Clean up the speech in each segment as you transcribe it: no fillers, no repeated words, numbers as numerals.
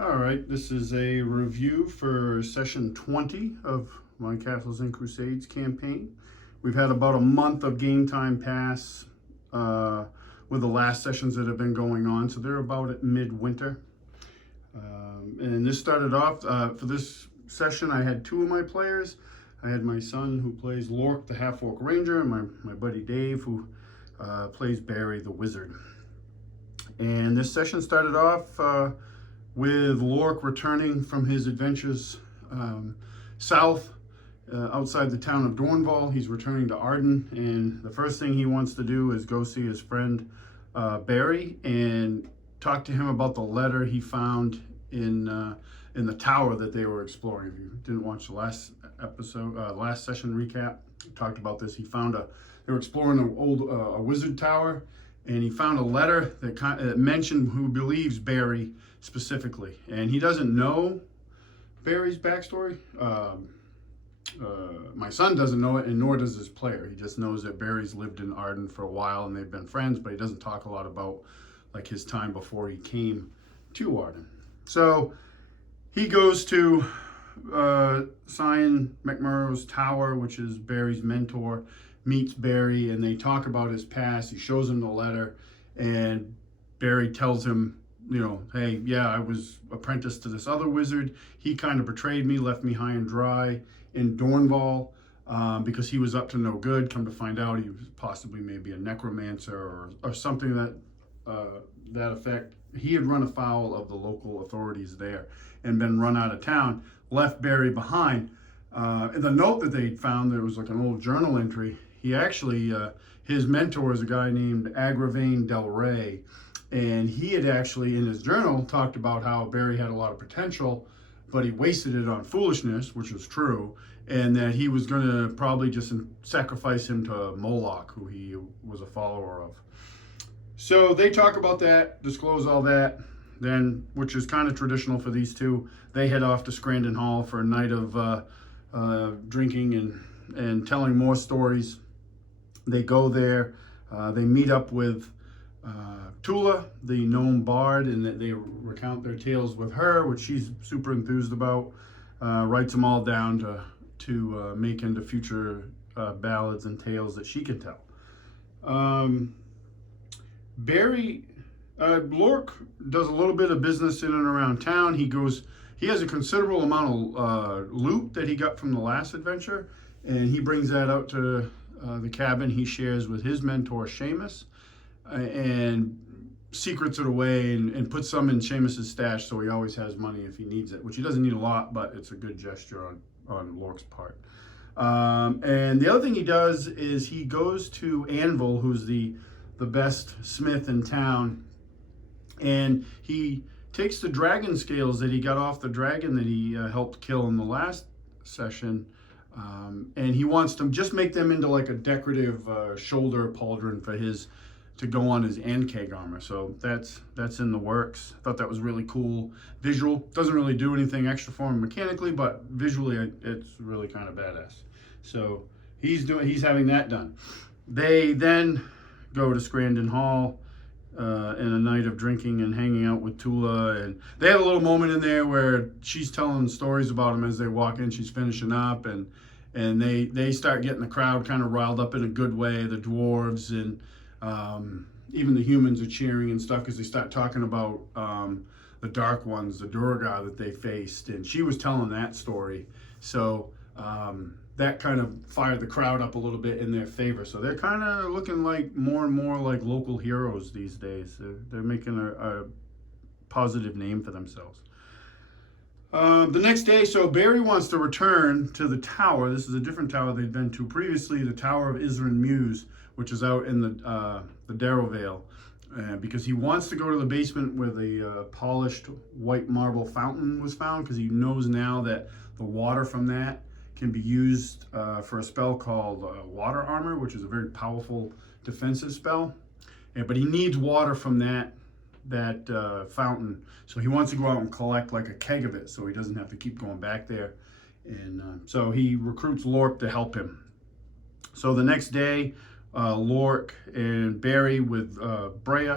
All right, this is a review for session 20 of my Castles and Crusades campaign. We've had about a month of game time pass with the last sessions that have been going on, so they're about at midwinter. And this started off, for this session, I had two of my players. I had my son who plays Lork, the half-orc ranger, and my buddy Dave who plays Barry, the wizard. And this session started off with Lork returning from his adventures south outside the town of Darrowvale. He's returning to Arden, and the first thing he wants to do is go see his friend Barry and talk to him about the letter he found in the tower that they were exploring. If you didn't watch the last episode, last session recap, we talked about this. They were exploring an old wizard tower, and he found a letter that mentioned who believes Barry specifically, and he doesn't know Barry's backstory. My son doesn't know it, and nor does his player. He just knows that Barry's lived in Arden for a while and they've been friends, but he doesn't talk a lot about like his time before he came to Arden. So he goes to Sion McMurrow's tower, which is Barry's mentor, meets Barry, and they talk about his past. He shows him the letter, and Barry tells him, you know, hey, yeah, I was apprenticed to this other wizard. He kind of betrayed me, left me high and dry in Darrowvale because he was up to no good. Come to find out, he was possibly maybe a necromancer or something that effect. He had run afoul of the local authorities there and been run out of town, left Barry behind. In the note that they found, there was like an old journal entry. He actually, his mentor is a guy named Agravain Del Rey. And he had actually, in his journal, talked about how Barry had a lot of potential, but he wasted it on foolishness, which was true, and that he was going to probably just sacrifice him to Moloch, who he was a follower of. So they talk about that, disclose all that, then, which is kind of traditional for these two. They head off to Scrandon Hall for a night of drinking and telling more stories. They go there, they meet up with Tula, the gnome bard, and they recount their tales with her, which she's super enthused about. Writes them all down to make into future ballads and tales that she can tell. Lork does a little bit of business in and around town. He has a considerable amount of loot that he got from the last adventure, and he brings that out to the cabin he shares with his mentor, Seamus, and secrets it away and puts some in Seamus's stash so he always has money if he needs it, which he doesn't need a lot, but it's a good gesture on Lork's part. And the other thing he does is he goes to Anvil, who's the best smith in town, and he takes the dragon scales that he got off the dragon that he helped kill in the last session, and he wants to just make them into like a decorative shoulder pauldron for to go on his Ankeg armor. So that's in the works. I thought that was really cool visual. Doesn't really do anything extra for him mechanically, but visually it's really kind of badass. So he's having that done. They then go to Scrandon Hall in a night of drinking and hanging out with Tula, and they have a little moment in there where she's telling stories about him as they walk in. She's finishing up, and they start getting the crowd kind of riled up in a good way. The dwarves and even the humans are cheering and stuff because they start talking about the Dark Ones, the Durga that they faced, and she was telling that story. So that kind of fired the crowd up a little bit in their favor. So they're kind of looking like more and more like local heroes these days. They're making a positive name for themselves. The next day, so Barry wants to return to the tower. This is a different tower they'd been to previously, the Tower of Izren Muz, which is out in the Darrowvale, because he wants to go to the basement where the polished white marble fountain was found, because he knows now that the water from that can be used for a spell called Water Armor, which is a very powerful defensive spell. But he needs water from that fountain, so he wants to go out and collect like a keg of it so he doesn't have to keep going back there. And so he recruits Lork to help him. So the next day, Lork and Barry with Brea,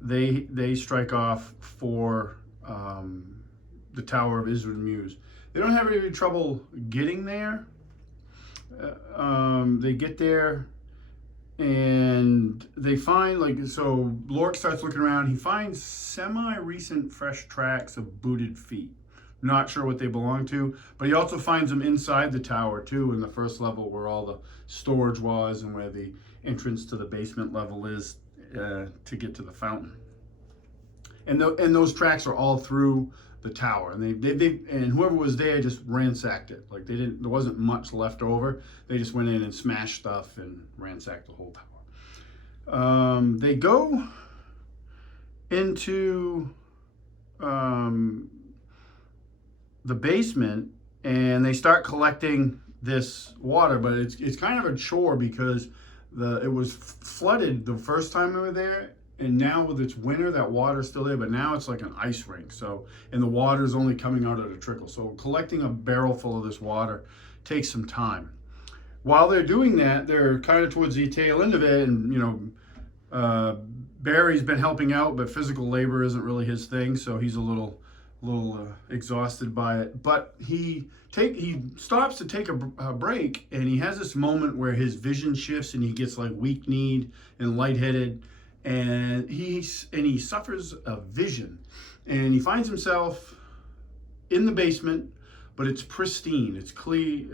they strike off for the Tower of Izren Muz. They don't have any trouble getting there. They get there and they find, so Lork starts looking around. He finds semi-recent fresh tracks of booted feet. Not sure what they belong to, but he also finds them inside the tower too, in the first level where all the storage was and where the entrance to the basement level is to get to the fountain. And those tracks are all through the tower, and they and whoever was there just ransacked it. Like there wasn't much left over. They just went in and smashed stuff and ransacked the whole tower. They go into the basement and they start collecting this water, but it's kind of a chore because it was flooded the first time they were there. And now with its winter, that water's still there, but now it's like an ice rink. So, and the water's only coming out at a trickle. So collecting a barrel full of this water takes some time. While they're doing that, they're kind of towards the tail end of it. And, Barry's been helping out, but physical labor isn't really his thing. So he's a little exhausted by it. But he stops to take a break, and he has this moment where his vision shifts and he gets like weak-kneed and lightheaded. And he suffers a vision, and he finds himself in the basement, but it's pristine, it's clean,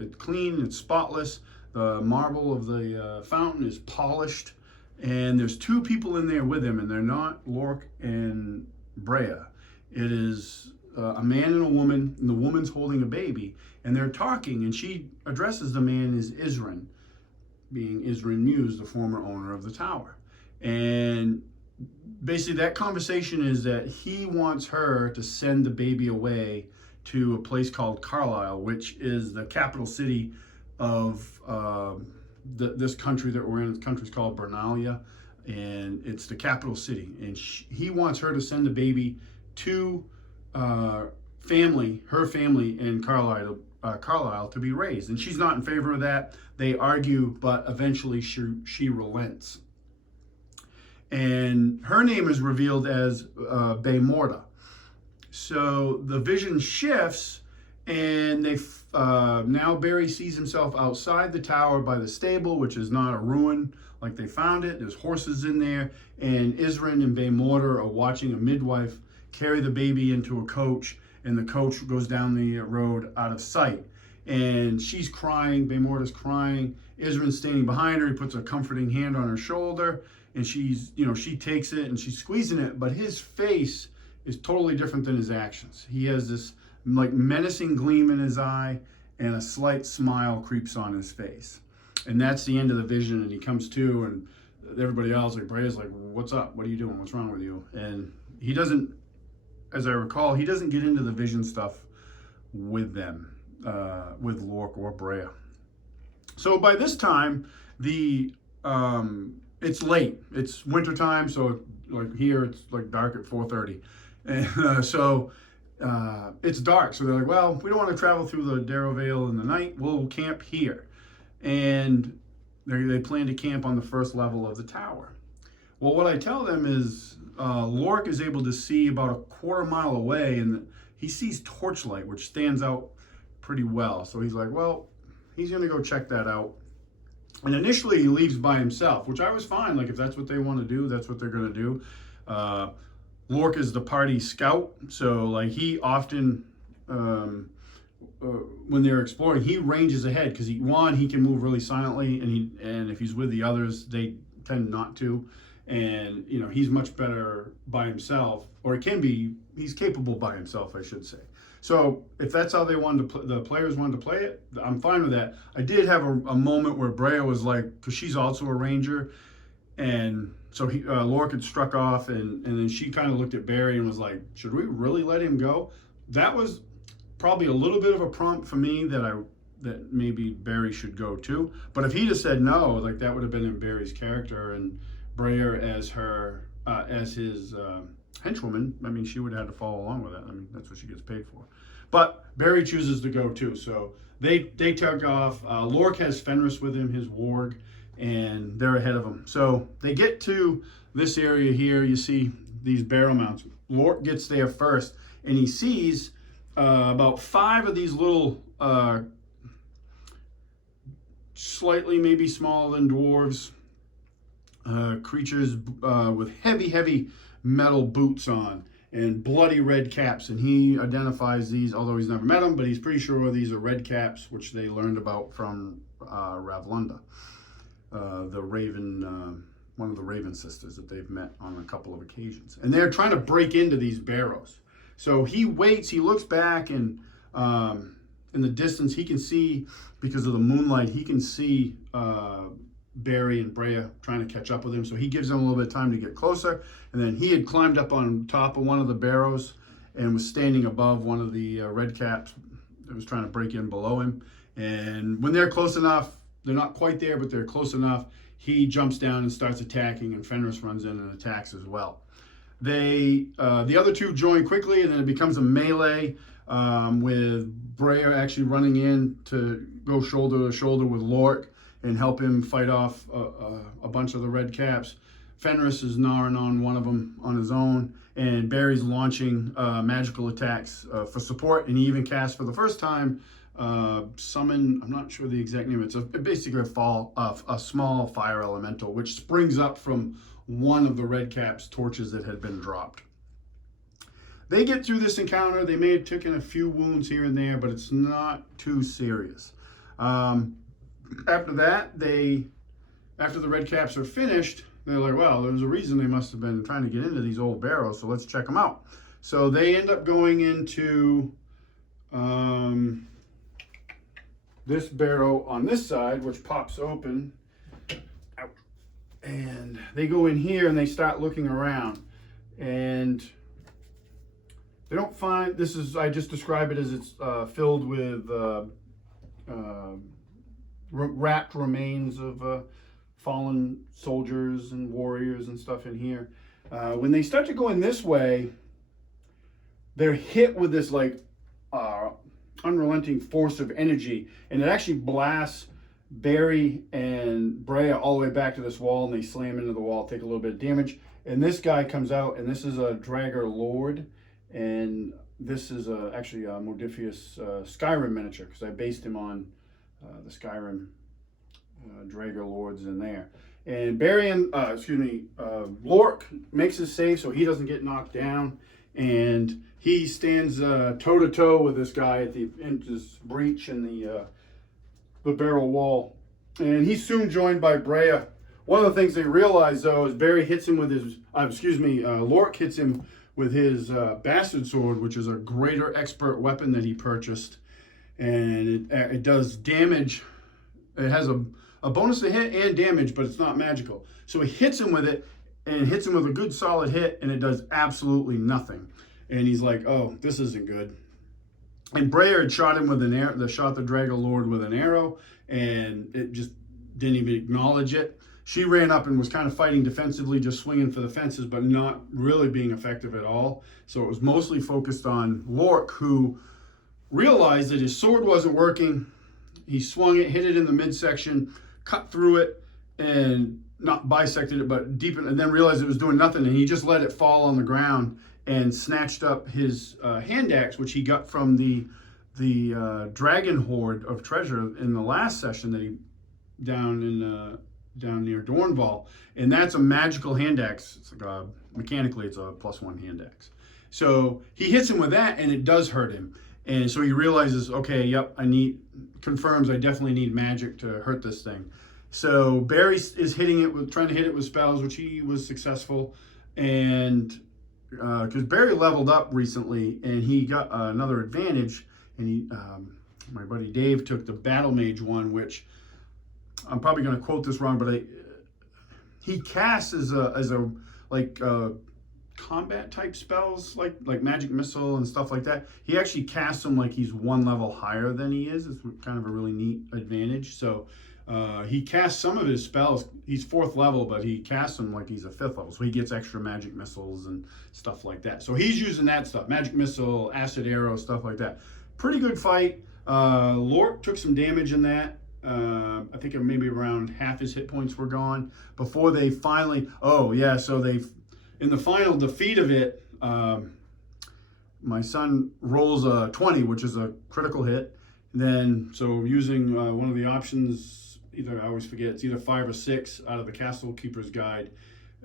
it's spotless. The marble of the fountain is polished, and there's two people in there with him, and they're not Lork and Brea. It is a man and a woman, and the woman's holding a baby, and they're talking, and she addresses the man as Izren, being Izren Muz, the former owner of the tower. And basically that conversation is that he wants her to send the baby away to a place called Carlisle, which is the capital city of this country that we're in. The country's called Bernalia, and it's the capital city. And he wants her to send the baby to her family in Carlisle to be raised. And she's not in favor of that. They argue, but eventually she relents. And her name is revealed as Brea. So the vision shifts, and now Barry sees himself outside the tower by the stable, which is not a ruin like they found it. There's horses in there, and Izren and Brea are watching a midwife carry the baby into a coach, and the coach goes down the road out of sight. And she's crying, Bea's crying. Izren's standing behind her. He puts a comforting hand on her shoulder. And she takes it and she's squeezing it, but his face is totally different than his actions. He has this like menacing gleam in his eye, and a slight smile creeps on his face. And that's the end of the vision. And he comes to, and everybody else, like Brea's like, "What's up? What are you doing? What's wrong with you?" And he doesn't, as I recall, he doesn't get into the vision stuff with them, with Lork or Brea. So by this time, it's late. It's winter time, so like here it's like dark at 4:30, and so it's dark. So they're like, "Well, we don't want to travel through the Darrowvale in the night. We'll camp here," and they plan to camp on the first level of the tower. Well, what I tell them is Lork is able to see about a quarter mile away, and he sees torchlight, which stands out pretty well. So he's like, "Well, he's going to go check that out." And initially he leaves by himself, which I was fine. Like if that's what they want to do, that's what they're going to do. Lork is the party scout. So like he often, when they're exploring, he ranges ahead because he can move really silently. And if he's with the others, they tend not to. And, he's much better by himself, or he's capable by himself, I should say. So if that's how they the players wanted to play it, I'm fine with that. I did have a moment where Brea was like, because she's also a ranger, and so Lork had struck off, and then she kind of looked at Barry and was like, "Should we really let him go?" That was probably a little bit of a prompt for me that maybe Barry should go too. But if he'd have said no, like that would have been in Barry's character, and Brea as his henchwoman, I mean, she would have had to follow along with that. I mean, that's what she gets paid for. But Barry chooses to go too. So they take off. Lork has Fenris with him, his warg, and they're ahead of him. So they get to this area here. You see these barrel mounts Lork gets there first, and he sees about 5 of these little, slightly maybe smaller than dwarves, creatures with heavy metal boots on and bloody red caps. And he identifies these, although he's never met them, but he's pretty sure these are red caps, which they learned about from Ravlunda, the Raven, one of the Raven sisters that they've met on a couple of occasions. And they're trying to break into these barrows. So he waits, he looks back, and in the distance he can see, because of the moonlight, he can see Barry and Brea trying to catch up with him. So he gives them a little bit of time to get closer. And then he had climbed up on top of one of the barrows and was standing above one of the red caps that was trying to break in below him. And when they're close enough, they're not quite there, but they're close enough, he jumps down and starts attacking, and Fenris runs in and attacks as well. The other two join quickly, and then it becomes a melee with Brea actually running in to go shoulder to shoulder with Lork and help him fight off a bunch of the red caps. Fenris is gnawing on one of them on his own, and Barry's launching magical attacks for support, and he even casts for the first time summon, I'm not sure the exact name, it's basically a small fire elemental, which springs up from one of the red caps' torches that had been dropped. They get through this encounter. They may have taken a few wounds here and there, but it's not too serious. After that, after the red caps are finished, they're like, well, there's a reason they must have been trying to get into these old barrows, so let's check them out. So they end up going into this barrow on this side, which pops open. Ouch. And they go in here and they start looking around. And they don't find, I just describe it as it's filled with wrapped remains of fallen soldiers and warriors and stuff in here. When they start to go in this way, they're hit with this like unrelenting force of energy, and it actually blasts Barry and Brea all the way back to this wall, and they slam into the wall, take a little bit of damage. And this guy comes out, and this is a Dragger Lord, and this is actually a Modifius Skyrim miniature, because I based him on the Skyrim Dragger Lords in there. And Barry and Lork makes his save so he doesn't get knocked down, and he stands toe to toe with this guy at this breach in the barrel wall, and he's soon joined by Brea. One of the things they realize, though, is Barry hits him with his Lork hits him with his bastard sword, which is a greater expert weapon that he purchased, and it does damage. It has a bonus to hit and damage, but it's not magical. So he hits him with it, and hits him with a good solid hit, and it does absolutely nothing. And he's like, oh, this isn't good. And Brea had shot him with an arrow, shot the Dragger Lord with an arrow, and it just didn't even acknowledge it. She ran up and was kind of fighting defensively, just swinging for the fences, but not really being effective at all. So it was mostly focused on Lork, who realized that his sword wasn't working. He swung it, hit it in the midsection, cut through it, and not bisected it, but deepened, and then realized it was doing nothing, and he just let it fall on the ground and snatched up his hand axe, which he got from the dragon hoard of treasure in the last session that he down near Darrowvale, and that's a magical hand axe. It's like mechanically it's a +1 hand axe. So he hits him with that, and it does hurt him, and so he realizes, okay, yep, confirms I definitely need magic to hurt this thing. So Barry is trying to hit it with spells, which he was successful, and because Barry leveled up recently and he got another advantage, and my buddy Dave took the Battle Mage one, which I'm probably going to quote this wrong, but he casts as a combat type spells like magic missile and stuff like that. He actually casts them like he's one level higher than he is. It's kind of a really neat advantage. So he casts some of his spells. He's 4th level, but he casts them like he's a 5th level. So he gets extra magic missiles and stuff like that. So he's using that stuff, magic missile, acid arrow, stuff like that. Pretty good fight. Lork took some damage in that. I think maybe around half his hit points were gone before they finally, so in the final defeat of it, my son rolls a 20, which is a critical hit. Then, so using one of the options, I always forget, it's either 5 or 6 out of the Castle Keeper's Guide.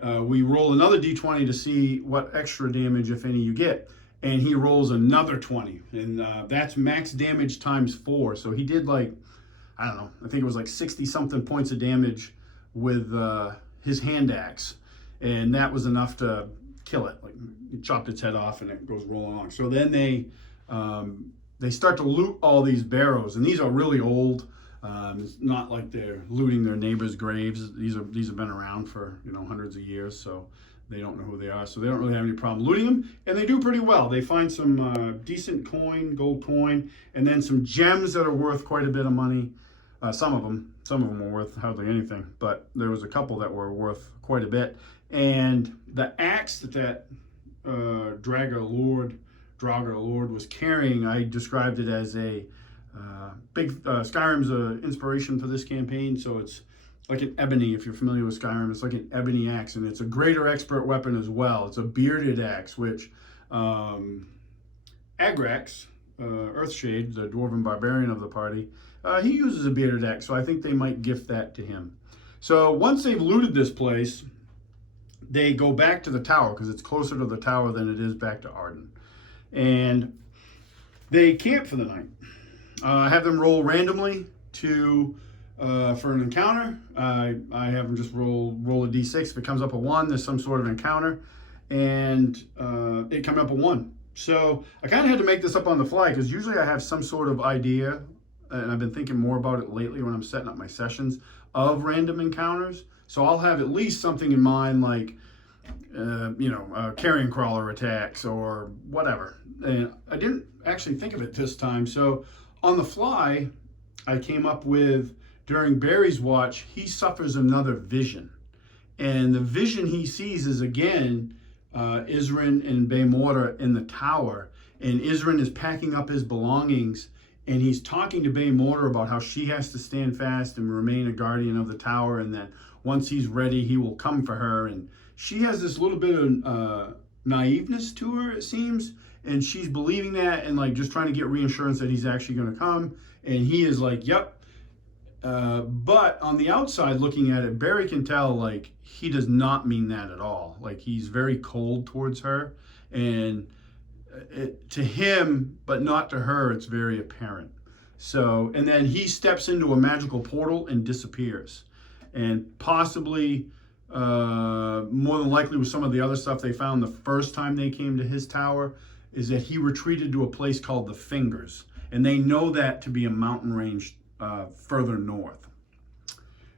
We roll another d20 to see what extra damage, if any, you get. And he rolls another 20. And that's max damage times 4. So he did like, I don't know, I think it was like 60 something points of damage with his hand axe. And that was enough to kill it. Like, he chopped its head off and it goes rolling along. So then they start to loot all these barrows, and these are really old. It's not like they're looting their neighbors' graves. These have been around for hundreds of years, so they don't know who they are. So they don't really have any problem looting them, and they do pretty well. They find some decent coin, gold coin, and then some gems that are worth quite a bit of money. Some of them were worth hardly anything, but there was a couple that were worth quite a bit. And the axe that Draugr Lord was carrying, I described it as a Skyrim's inspiration for this campaign. So it's like an ebony, if you're familiar with Skyrim, it's like an ebony axe, and it's a greater expert weapon as well. It's a bearded axe, which Agrax, Earthshade, the dwarven barbarian of the party, he uses a bearded axe, so I think they might gift that to him. So once they've looted this place, they go back to the tower, because it's closer to the tower than it is back to Arden. And they camp for the night. I have them roll randomly for an encounter. I have them just roll a d6. If it comes up a 1, there's some sort of encounter. And it came up a 1. So I kind of had to make this up on the fly, because usually I have some sort of idea, and I've been thinking more about it lately when I'm setting up my sessions, of random encounters. So I'll have at least something in mind, like carrion crawler attacks or whatever. And I didn't actually think of it this time. So on the fly, I came up with, during Barry's watch, he suffers another vision. And the vision he sees is, again, Izren and Baymortar in the tower. And Izren is packing up his belongings, and he's talking to Baymortar about how she has to stand fast and remain a guardian of the tower, and that once he's ready, he will come for her. And she has this little bit of naiveness to her, it seems, and she's believing that and like just trying to get reassurance that he's actually going to come. And he is like, yep. But on the outside looking at it, Barry can tell like he does not mean that at all. Like, he's very cold towards her, and to him, but not to her, it's very apparent. So, and then he steps into a magical portal and disappears. And possibly, more than likely with some of the other stuff they found the first time they came to his tower, is that he retreated to a place called the Fingers. And they know that to be a mountain range further north.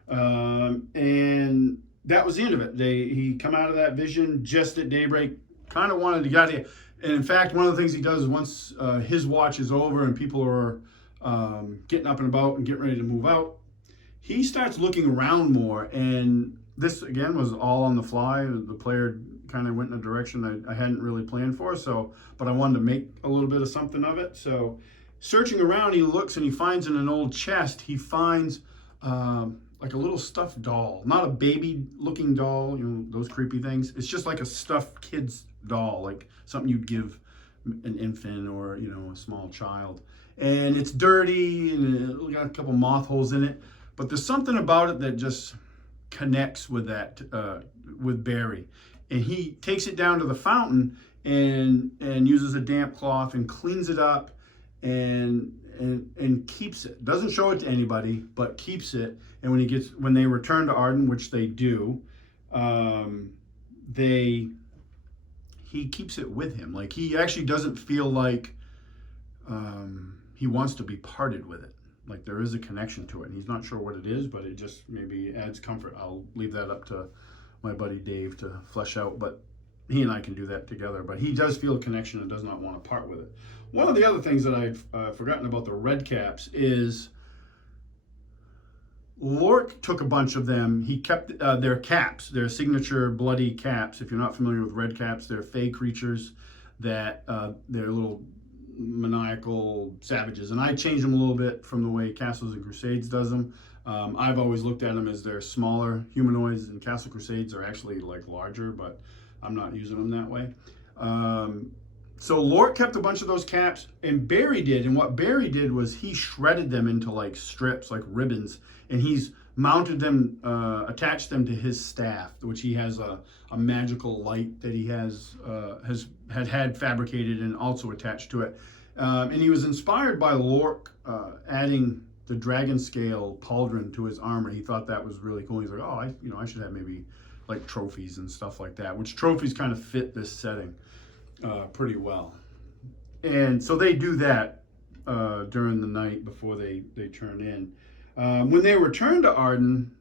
And that was the end of it. He come out of that vision just at daybreak, kind of wanted to get here. And in fact, one of the things he does is once his watch is over and people are getting up and about and getting ready to move out, he starts looking around more. And this, again, was all on the fly. The player kind of went in a direction I hadn't really planned for, but I wanted to make a little bit of something of it. So searching around, he looks and he finds in an old chest, he finds like a little stuffed doll. Not a baby-looking doll, those creepy things. It's just like a stuffed kid's doll, like something you'd give an infant or, a small child. And it's dirty and it's got a couple moth holes in it. But there's something about it that just connects with that, with Barry. And he takes it down to the fountain and uses a damp cloth and cleans it up and keeps it. Doesn't show it to anybody, but keeps it. And when they return to Arden, which they do, he keeps it with him. Like, he actually doesn't feel like he wants to be parted with it. Like, there is a connection to it, and he's not sure what it is, but it just maybe adds comfort. I'll leave that up to my buddy Dave to flesh out, but he and I can do that together. But he does feel a connection and does not want to part with it. One of the other things that I've forgotten about the red caps is Lork took a bunch of them. He kept their caps, their signature bloody caps. If you're not familiar with red caps, they're fey creatures that they're little maniacal savages. And I changed them a little bit from the way Castles and Crusades does them. I've always looked at them as they're smaller humanoids, and Castle Crusades are actually like larger, but I'm not using them that way. So Lork kept a bunch of those caps, and Barry did. And what Barry did was he shredded them into like strips, like ribbons, and he's mounted them, attached them to his staff, which he has a magical light that he has had fabricated and also attached to it. And he was inspired by Lork adding the dragon scale pauldron to his armor. He thought that was really cool. He's like, oh, I should have maybe like trophies and stuff like that, which trophies kind of fit this setting pretty well. And so they do that during the night before they turn in. When they return to Arden,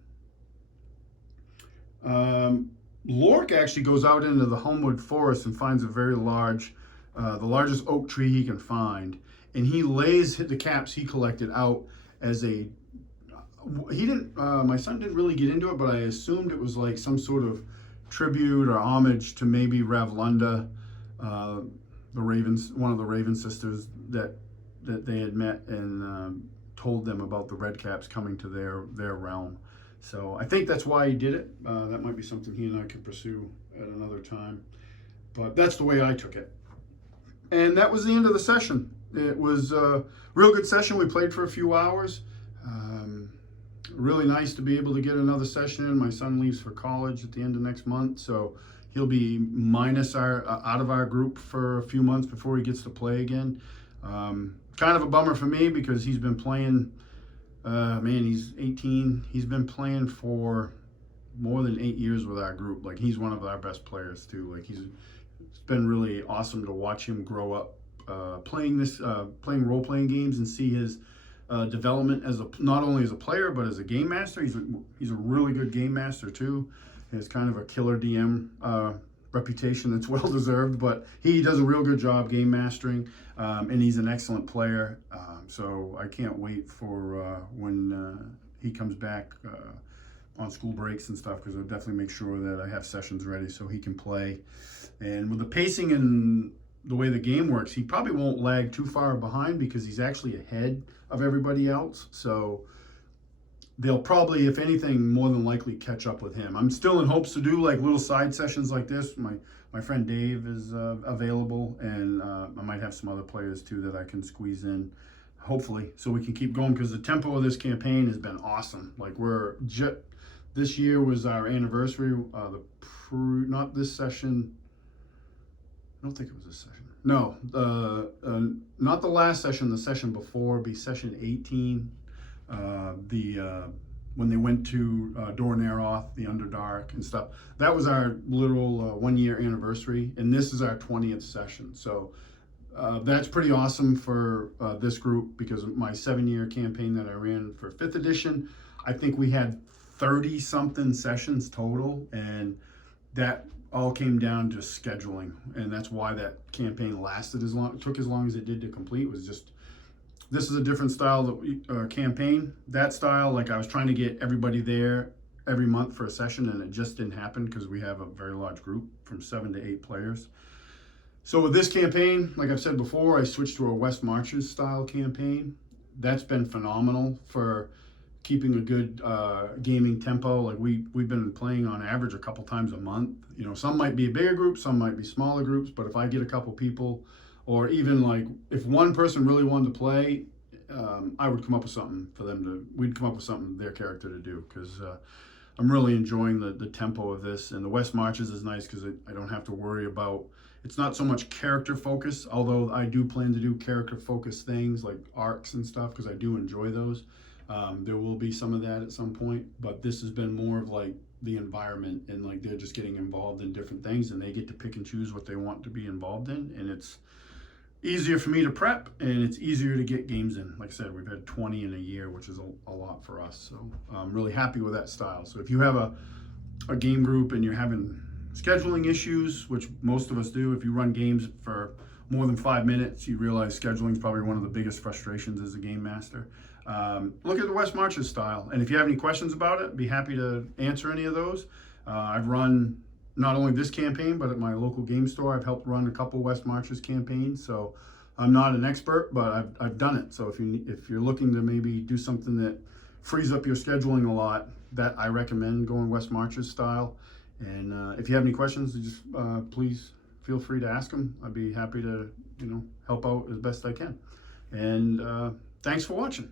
Lork actually goes out into the Homewood Forest and finds a very large, the largest oak tree he can find, and he lays the caps he collected out as a. He didn't. My son didn't really get into it, but I assumed it was like some sort of tribute or homage to maybe Ravlunda, the Ravens, one of the Raven sisters that they had met and told them about the red caps coming to their realm. So I think that's why he did it. That might be something he and I could pursue at another time. But that's the way I took it. And that was the end of the session. It was a real good session. We played for a few hours. Really nice to be able to get another session in. My son leaves for college at the end of next month, so he'll be minus out of our group for a few months before he gets to play again. Kind of a bummer for me because he's been playing. Man, he's 18. He's been playing for more than 8 years with our group. Like, he's one of our best players too. Like, it's been really awesome to watch him grow up playing role-playing games and see his development as not only as a player but as a game master. He's a really good game master too. He has kind of a killer DM reputation that's well deserved, but he does a real good job game mastering, and he's an excellent player. So I can't wait for when he comes back on school breaks and stuff, because I'll definitely make sure that I have sessions ready so he can play. And with the pacing and the way the game works, he probably won't lag too far behind because he's actually ahead of everybody else. So they'll probably, if anything, more than likely catch up with him. I'm still in hopes to do like little side sessions like this. My friend Dave is available, and I might have some other players too that I can squeeze in, hopefully, so we can keep going, because the tempo of this campaign has been awesome. Like, this year was our anniversary. Not this session. I don't think it was this session. No, not the last session. The session before be session 18. When they went to Dornaroth, the Underdark and stuff. That was our literal 1 year anniversary, and this is our 20th session. So that's pretty awesome for this group, because my 7-year campaign that I ran for 5th edition, I think we had 30 something sessions total, and that all came down to scheduling, and that's why that campaign took as long as it did to complete. Was just, this is a different style campaign. That style, like, I was trying to get everybody there every month for a session, and it just didn't happen because we have a very large group from 7 to 8 players. So with this campaign, like I've said before, I switched to a West Marches style campaign. That's been phenomenal for keeping a good gaming tempo. Like, we've been playing on average a couple times a month. You know, some might be a bigger group, some might be smaller groups, but if I get a couple people, or even like if one person really wanted to play, I would come up with something for them we'd come up with something their character to do, because I'm really enjoying the tempo of this. And the West Marches is nice because I don't have to worry about, it's not so much character focus, although I do plan to do character focused things like arcs and stuff, because I do enjoy those. There will be some of that at some point, but this has been more of like the environment, and like they're just getting involved in different things, and they get to pick and choose what they want to be involved in, and it's easier for me to prep, and it's easier to get games in. Like I said, we've had 20 in a year, which is a lot for us, so I'm really happy with that style. So if you have a game group and you're having scheduling issues, which most of us do, if you run games for more than 5 minutes, you realize scheduling is probably one of the biggest frustrations as a game master. Look at the West Marches style, and if you have any questions about it, be happy to answer any of those. I've run not only this campaign, but at my local game store, I've helped run a couple West Marches campaigns. So I'm not an expert, but I've done it. So if you're looking to maybe do something that frees up your scheduling a lot, that I recommend going West Marches style. And if you have any questions, just please feel free to ask him. I'd be happy to, help out as best I can. And thanks for watching.